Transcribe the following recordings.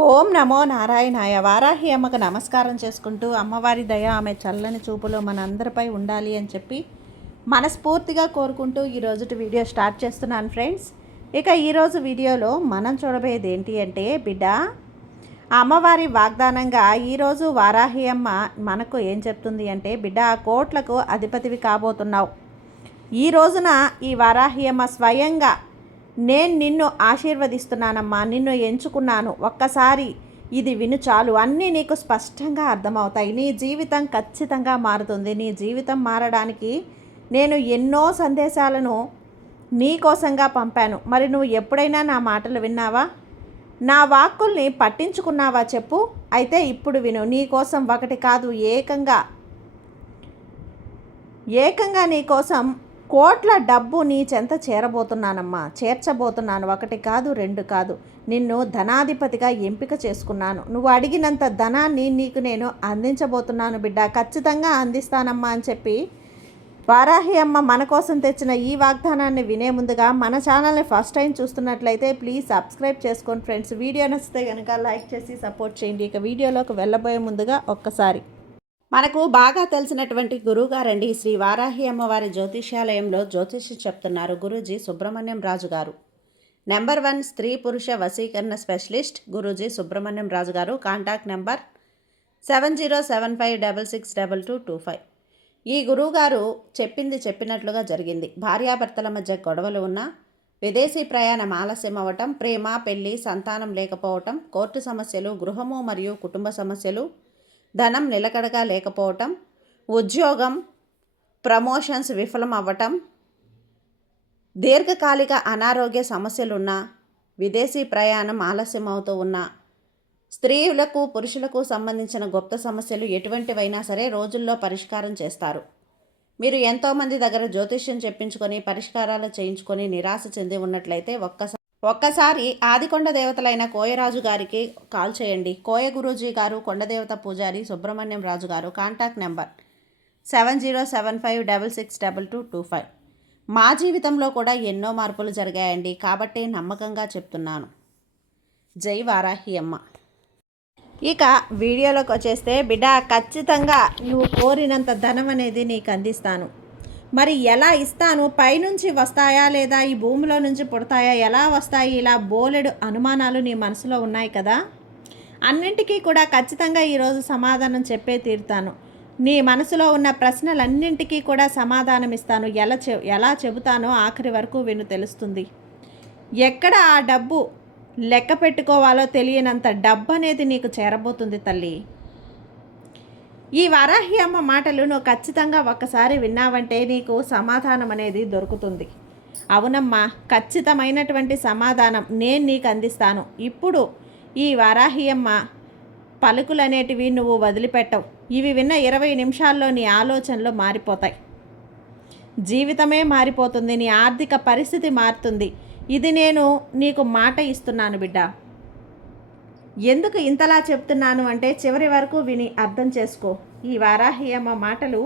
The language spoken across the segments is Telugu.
ఓం నమో నారాయణాయ. వారాహి అమ్మకు నమస్కారం చేసుకుంటూ అమ్మవారి దయ ఆమె చల్లని చూపులో మనందరిపై ఉండాలి అని చెప్పి మనస్ఫూర్తిగా కోరుకుంటూ ఈరోజు వీడియో స్టార్ట్ చేస్తున్నాను ఫ్రెండ్స్. ఇక ఈరోజు వీడియోలో మనం చూడబోయేది ఏంటి అంటే బిడ్డ, అమ్మవారి వాగ్దానంగా ఈరోజు వారాహి అమ్మ మనకు ఏం చెప్తుంది అంటే, బిడ్డ కోట్లకు అధిపతివి కాబోతున్నావు. ఈ రోజున ఈ వారాహి అమ్మ స్వయంగా నేను నిన్ను ఆశీర్వదిస్తున్నానమ్మా, నిన్ను ఎంచుకున్నాను, ఒక్కసారి ఇది విను చాలు, అన్నీ నీకు స్పష్టంగా అర్థమవుతాయి. నీ జీవితం ఖచ్చితంగా మారుతుంది. నీ జీవితం మారడానికి నేను ఎన్నో సందేశాలను నీ కోసంగా పంపాను. మరి నువ్వు ఎప్పుడైనా నా మాటలు విన్నావా? నా వాక్కుల్ని పట్టించుకున్నావా చెప్పు? అయితే ఇప్పుడు విను. నీ కోసం ఒకటి కాదు, ఏకంగా నీ కోసం కోట్ల డబ్బు నీ చెంత చేర్చబోతున్నాను. ఒకటి కాదు, రెండు కాదు, నిన్ను ధనాధిపతిగా ఎంపిక చేసుకున్నాను. నువ్వు అడిగినంత ధనాన్ని నీకు నేను అందించబోతున్నాను బిడ్డ, ఖచ్చితంగా అందిస్తానమ్మా అని చెప్పి వారాహి అమ్మ మన కోసం తెచ్చిన ఈ వాగ్దానాన్ని వినే ముందుగా మన ఛానల్ని ఫస్ట్ టైం చూస్తున్నట్లయితే ప్లీజ్ సబ్స్క్రైబ్ చేసుకోండి ఫ్రెండ్స్. వీడియో నచ్చితే కనుక లైక్ చేసి సపోర్ట్ చేయండి. ఇక వీడియోలోకి వెళ్ళబోయే ముందుగా ఒక్కసారి మనకు బాగా తెలిసినటువంటి గురువుగారండి శ్రీ వారాహి అమ్మవారి జ్యోతిష్యాలయంలో జ్యోతిష్యం చెప్తున్నారు గురూజీ సుబ్రహ్మణ్యం రాజు గారు. నెంబర్ 1 స్త్రీ పురుష వశీకరణ స్పెషలిస్ట్ గురూజీ సుబ్రహ్మణ్యం రాజు గారు. Contact number 7075662225. ఈ గురువుగారు చెప్పింది చెప్పినట్లుగా జరిగింది. భార్యాభర్తల మధ్య గొడవలు ఉన్నా, విదేశీ ప్రయాణం ఆలస్యం అవ్వటం, ప్రేమ పెళ్లి సంతానం లేకపోవటం, కోర్టు సమస్యలు, గృహము మరియు కుటుంబ సమస్యలు, ధనం నిలకడగా లేకపోవటం, ఉద్యోగం ప్రమోషన్స్ విఫలం అవ్వటం, దీర్ఘకాలిక అనారోగ్య సమస్యలున్నా, విదేశీ ప్రయాణం ఆలస్యం అవుతూ ఉన్నా, స్త్రీలకు పురుషులకు సంబంధించిన గుప్త సమస్యలు ఎటువంటివైనా సరే రోజుల్లో పరిష్కారం చేస్తారు. మీరు ఎంతోమంది దగ్గర జ్యోతిష్యం చెప్పించుకొని పరిష్కారాలు చేయించుకొని నిరాశ చెంది ఉన్నట్లయితే ఒక్కసారి ఆదికొండ దేవతలైన కోయరాజు గారికి కాల్ చేయండి. కోయ గురూజీ గారు, కొండదేవత పూజారి సుబ్రహ్మణ్యం రాజు గారు. Contact number 7075662225. మా జీవితంలో కూడా ఎన్నో మార్పులు జరిగాయండి, కాబట్టి నమ్మకంగా చెప్తున్నాను. జై వారాహి అమ్మ. ఇక వీడియోలోకి వచ్చేస్తే బిడ్డ, ఖచ్చితంగా నువ్వు కోరినంత ధనం అనేది నీకు అందిస్తాను. మరి ఎలా ఇస్తాను? పైనుంచి వస్తాయా లేదా ఈ భూమిలో నుంచి పుడతాయా, ఎలా వస్తాయి, ఇలా బోలెడు అనుమానాలు నీ మనసులో ఉన్నాయి కదా. అన్నింటికీ కూడా ఖచ్చితంగా ఈరోజు సమాధానం చెప్పే తీరుతాను. నీ మనసులో ఉన్న ప్రశ్నలన్నింటికీ కూడా సమాధానం ఇస్తాను. ఎలా చెబుతానో ఆఖరి వరకు విను, తెలుస్తుంది. ఎక్కడ ఆ డబ్బు లెక్క పెట్టుకోవాలో తెలియనంత డబ్బు అనేది నీకు చేరబోతుంది తల్లి. ఈ వారాహి అమ్మ మాటలు నువ్వు ఖచ్చితంగా ఒక్కసారి విన్నావంటే నీకు సమాధానం అనేది దొరుకుతుంది. అవునమ్మా, ఖచ్చితమైనటువంటి సమాధానం నేను నీకు అందిస్తాను. ఇప్పుడు ఈ వారాహి అమ్మ పలుకులు అనేటివి నువ్వు వదిలిపెట్టవు. ఇవి విన్న 20 నిమిషాల్లో నీ ఆలోచనలు మారిపోతాయి. జీవితమే మారిపోతుంది. నీ ఆర్థిక పరిస్థితి మారుతుంది. ఇది నేను నీకు మాట ఇస్తున్నాను బిడ్డ. ఎందుకు ఇంతలా చెప్తున్నాను అంటే చివరి వరకు విని అర్థం చేసుకో. ఈ వారాహి అమ్మ మాటలు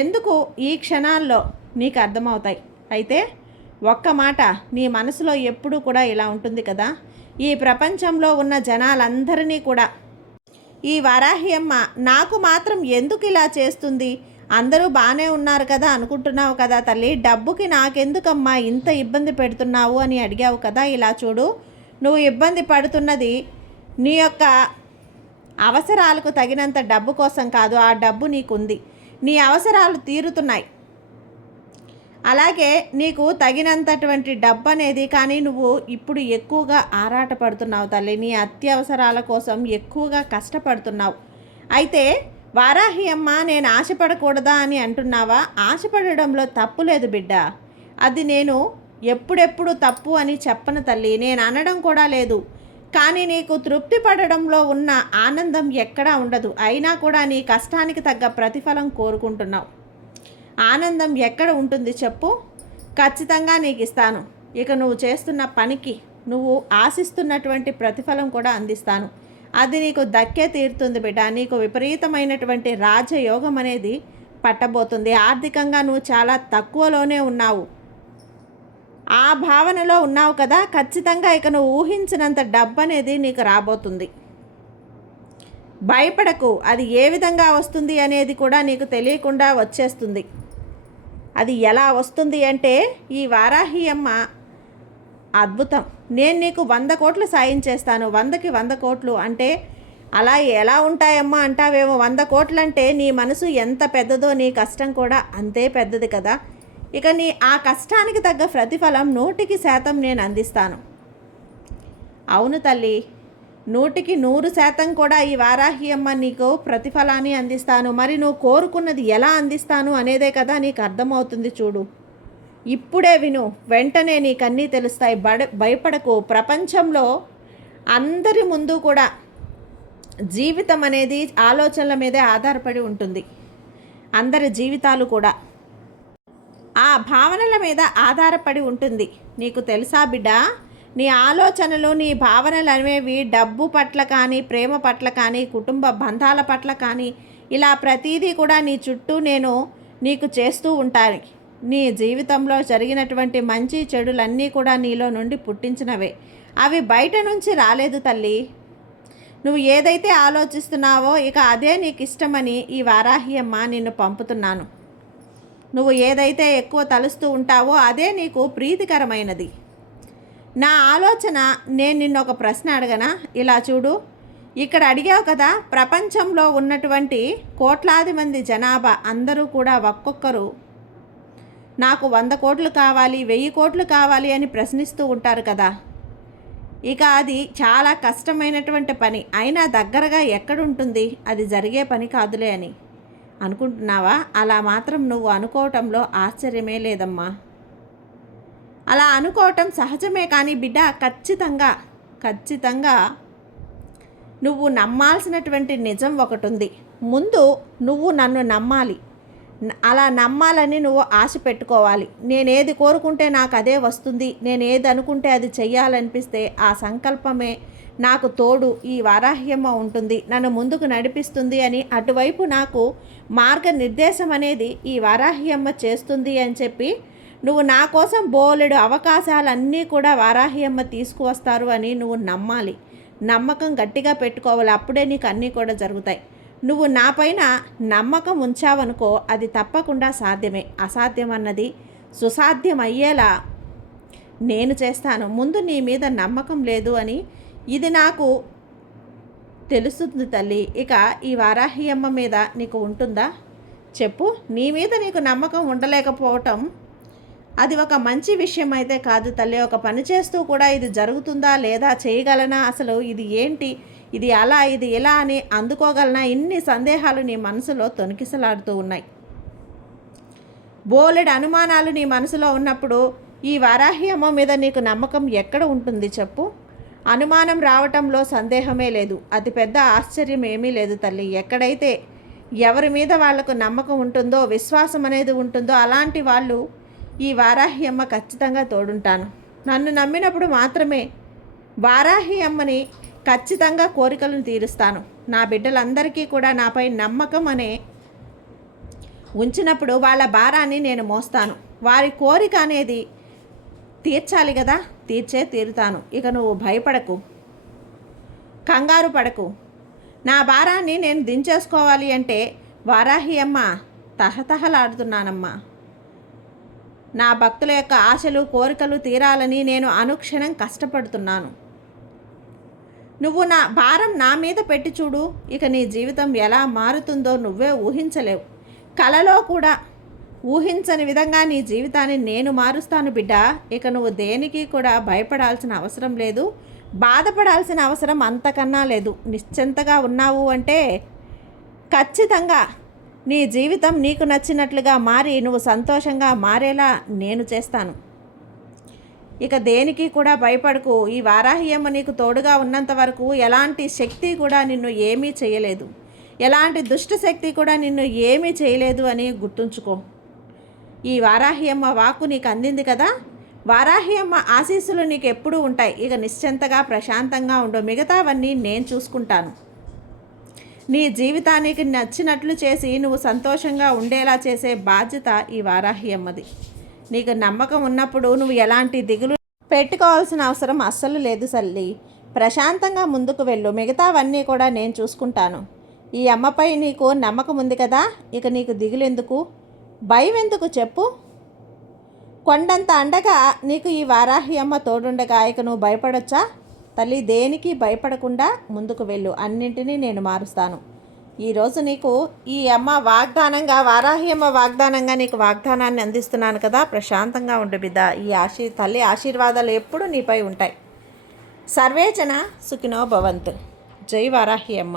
ఎందుకు ఈ క్షణాల్లో నీకు అర్థమవుతాయి. అయితే ఒక్క మాట నీ మనసులో ఎప్పుడూ కూడా ఇలా ఉంటుంది కదా, ఈ ప్రపంచంలో ఉన్న జనాలందరినీ కూడా ఈ వారాహి అమ్మ నాకు మాత్రం ఎందుకు ఇలా చేస్తుంది, అందరూ బాగానే ఉన్నారు కదా అనుకుంటున్నావు కదా తల్లి, డబ్బుకి నాకెందుకమ్మా ఇంత ఇబ్బంది పెడుతున్నావు అని అడిగావు కదా. ఇలా చూడు, నువ్వు ఇబ్బంది పడుతున్నది నీ యొక్క అవసరాలకు తగినంత డబ్బు కోసం కాదు. ఆ డబ్బు నీకుంది, నీ అవసరాలు తీరుతున్నాయి. అలాగే నీకు తగినంతటువంటి డబ్బు అనేది, కానీ నువ్వు ఇప్పుడు ఎక్కువగా ఆరాటపడుతున్నావు తల్లి. నీ అత్యవసరాల కోసం ఎక్కువగా కష్టపడుతున్నావు. అయితే వారాహి అమ్మ నేను ఆశపడకూడదా అని అంటున్నావా? ఆశపడడంలో తప్పు లేదు బిడ్డ. అది నేను ఎప్పుడెప్పుడు తప్పు అని చెప్పను తల్లి, నేను అనడం కూడా లేదు. కానీ నీకు తృప్తి పడడంలో ఉన్న ఆనందం ఎక్కడా ఉండదు. అయినా కూడా నీ కష్టానికి తగ్గ ప్రతిఫలం కోరుకుంటున్నావు. ఆనందం ఎక్కడ ఉంటుంది చెప్పు? ఖచ్చితంగా నీకు ఇస్తాను. ఇక నువ్వు చేస్తున్న పనికి నువ్వు ఆశిస్తున్నటువంటి ప్రతిఫలం కూడా అందిస్తాను. అది నీకు దక్కే తీరుతుంది బిడ్డ. నీకు విపరీతమైనటువంటి రాజయోగం అనేది పట్టబోతుంది. ఆర్థికంగా నువ్వు చాలా తక్కువలోనే ఉన్నావు. ఆ భావనలో ఉన్నావు కదా, ఖచ్చితంగా ఇక నువ్వు ఊహించినంత డబ్బు అనేది నీకు రాబోతుంది. భయపడకు, అది ఏ విధంగా వస్తుంది అనేది కూడా నీకు తెలియకుండా వచ్చేస్తుంది. అది ఎలా వస్తుంది అంటే, ఈ వారాహి అమ్మ అద్భుతం. నేను నీకు 100 కోట్లు సాయం చేస్తాను. 100కి 100 కోట్లు అంటే అలా ఎలా ఉంటాయమ్మా అంటావేమో. 100 కోట్లు అంటే నీ మనసు ఎంత పెద్దదో నీ కష్టం కూడా అంతే పెద్దది కదా. ఇక నీ ఆ కష్టానికి తగ్గ ప్రతిఫలం 100% నేను అందిస్తాను. అవును తల్లి, 100కి 100% కూడా ఈ వారాహి అమ్మ నీకు ప్రతిఫలాన్ని అందిస్తాను. మరి నువ్వు కోరుకున్నది ఎలా అందిస్తాను అనేదే కదా నీకు అర్థమవుతుంది. చూడు, ఇప్పుడే విను, వెంటనే నీకన్నీ తెలుస్తాయి. భయపడకు. ప్రపంచంలో అందరి ముందు కూడా జీవితం అనేది ఆలోచనల మీదే ఆధారపడి ఉంటుంది. అందరి జీవితాలు కూడా ఆ భావనల మీద ఆధారపడి ఉంటుంది. నీకు తెలుసా బిడ్డ, నీ ఆలోచనలు, నీ భావనలు అనేవి డబ్బు పట్ల కానీ, ప్రేమ పట్ల కానీ, కుటుంబ బంధాల పట్ల కానీ, ఇలా ప్రతీదీ కూడా నీ చుట్టూ నేను నీకు చేస్తూ ఉంటాను. నీ జీవితంలో జరిగినటువంటి మంచి చెడులన్నీ కూడా నీలో నుండి పుట్టించినవే. అవి బయట నుంచి రాలేదు తల్లి. నువ్వు ఏదైతే ఆలోచిస్తున్నావో ఇక అదే నీకు ఇష్టమని ఈ వారాహి అమ్మ నిన్ను పంపుతున్నాను. నువ్వు ఏదైతే ఎక్కువ తలుస్తూ ఉంటావో అదే నీకు ప్రీతికరమైనది. నా ఆలోచన, నేను నిన్ను ఒక ప్రశ్న అడగనా? ఇలా చూడు, ఇక్కడ అడిగావు కదా, ప్రపంచంలో ఉన్నటువంటి కోట్లాది మంది జనాభా అందరూ కూడా ఒక్కొక్కరు నాకు 100 కోట్లు కావాలి, 1000 కోట్లు కావాలి అని ప్రశ్నిస్తూ ఉంటారు కదా. ఇక అది చాలా కష్టమైనటువంటి పని. అయినా దగ్గరగా ఎక్కడుంటుంది, అది జరిగే పని కాదులే అని అనుకుంటున్నావా? అలా మాత్రం నువ్వు అనుకోవటంలో ఆశ్చర్యమే లేదమ్మా. అలా అనుకోవటం సహజమే. కానీ బిడ్డ, ఖచ్చితంగా నువ్వు నమ్మాల్సినటువంటి నిజం ఒకటి ఉంది. ముందు నువ్వు నన్ను నమ్మాలి. అలా నమ్మాలని నువ్వు ఆశ పెట్టుకోవాలి. నేనేది కోరుకుంటే నాకు అదే వస్తుంది, నేను ఏది అనుకుంటే అది చెయ్యాలనిపిస్తే ఆ సంకల్పమే నాకు తోడు ఈ వారాహ్యమ్మ ఉంటుంది, నన్ను ముందుకు నడిపిస్తుంది అని అటువైపు నాకు మార్గనిర్దేశం అనేది ఈ వారాహ్యమ్మ చేస్తుంది అని చెప్పి నువ్వు నా కోసం బోలెడు అవకాశాలన్నీ కూడా వారాహ్యమ్మ తీసుకువస్తారు అని నువ్వు నమ్మాలి. నమ్మకం గట్టిగా పెట్టుకోవాలి. అప్పుడే నీకు అన్నీ కూడా జరుగుతాయి. నువ్వు నా పైన నమ్మకం ఉంచావనుకో, అది తప్పకుండా సాధ్యమే. అసాధ్యం అన్నది సుసాధ్యం అయ్యేలా నేను చేస్తాను. ముందు నీ మీద నమ్మకం లేదు అని ఇది నాకు తెలుస్తుంది తల్లి. ఇక ఈ వారాహి అమ్మ మీద నీకు ఉంటుందా చెప్పు? నీ మీద నీకు నమ్మకం ఉండలేకపోవటం అది ఒక మంచి విషయం అయితే కాదు తల్లి. ఒక పని చేస్తూ కూడా ఇది జరుగుతుందా లేదా, చేయగలనా, అసలు ఇది ఏంటి, ఇది అలా, ఇది ఇలా అని అందుకోగలనా, ఇన్ని సందేహాలు నీ మనసులో తొణికిసలాడుతూ ఉన్నాయి. బోలెడు అనుమానాలు నీ మనసులో ఉన్నప్పుడు ఈ వారాహి అమ్మ మీద నీకు నమ్మకం ఎక్కడ ఉంటుంది చెప్పు? అనుమానం రావటంలో సందేహమే లేదు. అది పెద్ద ఆశ్చర్యం ఏమీ లేదు తల్లి. ఎక్కడైతే ఎవరి మీద వాళ్లకు నమ్మకం ఉంటుందో, విశ్వాసం అనేది ఉంటుందో అలాంటి వాళ్ళు ఈ వారాహి అమ్మ ఖచ్చితంగా తోడుంటాను. నన్ను నమ్మినప్పుడు మాత్రమే వారాహి అమ్మని ఖచ్చితంగా కోరికలను తీరుస్తాను. నా బిడ్డలందరికీ కూడా నాపై నమ్మకం అనే ఉంచినప్పుడు వాళ్ళ భారాన్ని నేను మోస్తాను. వారి కోరిక అనేది తీర్చాలి కదా, తీరుతాను. ఇక నువ్వు భయపడకు, కంగారు పడకు. నా భారాన్ని నేను దించేసుకోవాలి అంటే వారాహి అమ్మ తహతహలాడుతున్నానమ్మా. నా భక్తుల యొక్క ఆశలు, కోరికలు తీరాలని నేను అనుక్షణం కష్టపడుతున్నాను. నువ్వు నా భారం నా మీద పెట్టి చూడు, ఇక నీ జీవితం ఎలా మారుతుందో నువ్వే ఊహించలేవు. కలలో కూడా ఊహించని విధంగా నీ జీవితాన్ని నేను మారుస్తాను బిడ్డ. ఇక నువ్వు దేనికి కూడా భయపడాల్సిన అవసరం లేదు, బాధపడాల్సిన అవసరం అంతకన్నా లేదు. నిశ్చింతగా ఉన్నావు అంటే ఖచ్చితంగా నీ జీవితం నీకు నచ్చినట్లుగా మారి నువ్వు సంతోషంగా మారేలా నేను చేస్తాను. ఇక దేనికి కూడా భయపడకు. ఈ వారాహి అమ్మ నీకు తోడుగా ఉన్నంత వరకు ఎలాంటి శక్తి కూడా నిన్ను ఏమీ చేయలేదు, ఎలాంటి దుష్ట శక్తి కూడా నిన్ను ఏమీ చేయలేదు అని గుర్తుంచుకో. ఈ వారాహి అమ్మ వాక్కు నీకు అందింది కదా, వారాహి అమ్మ ఆశీస్సులు నీకు ఎప్పుడూ ఉంటాయి. ఇక నిశ్చింతగా ప్రశాంతంగా ఉండు, మిగతావన్నీ నేను చూసుకుంటాను. నీ జీవితానికి నచ్చినట్లు చేసి నువ్వు సంతోషంగా ఉండేలా చేసే బాధ్యత ఈ వారాహి అమ్మది. నీకు నమ్మకం ఉన్నప్పుడు నువ్వు ఎలాంటి దిగులు పెట్టుకోవాల్సిన అవసరం అస్సలు లేదు తల్లి. ప్రశాంతంగా ముందుకు వెళ్ళు, మిగతావన్నీ కూడా నేను చూసుకుంటాను. ఈ అమ్మపై నీకు నమ్మకం ఉంది కదా, ఇక నీకు దిగులెందుకు, భయం ఎందుకు చెప్పు. కొండంత అండగా నీకు ఈ వారాహి అమ్మ తోడుండగా ఇక నువ్వు భయపడొచ్చా తల్లి? దేనికి భయపడకుండా ముందుకు వెళ్ళు, అన్నింటినీ నేను మారుస్తాను. ఈరోజు నీకు ఈ అమ్మ వాగ్దానంగా, వారాహి అమ్మ వాగ్దానంగా నీకు వాగ్దానాన్ని అందిస్తున్నాను కదా, ప్రశాంతంగా ఉండు బిడ్డ. ఈ తల్లి ఆశీర్వాదాలు ఎప్పుడు నీపై ఉంటాయి. సర్వేజన సుఖినో భవంతు. జై వారాహి అమ్మ.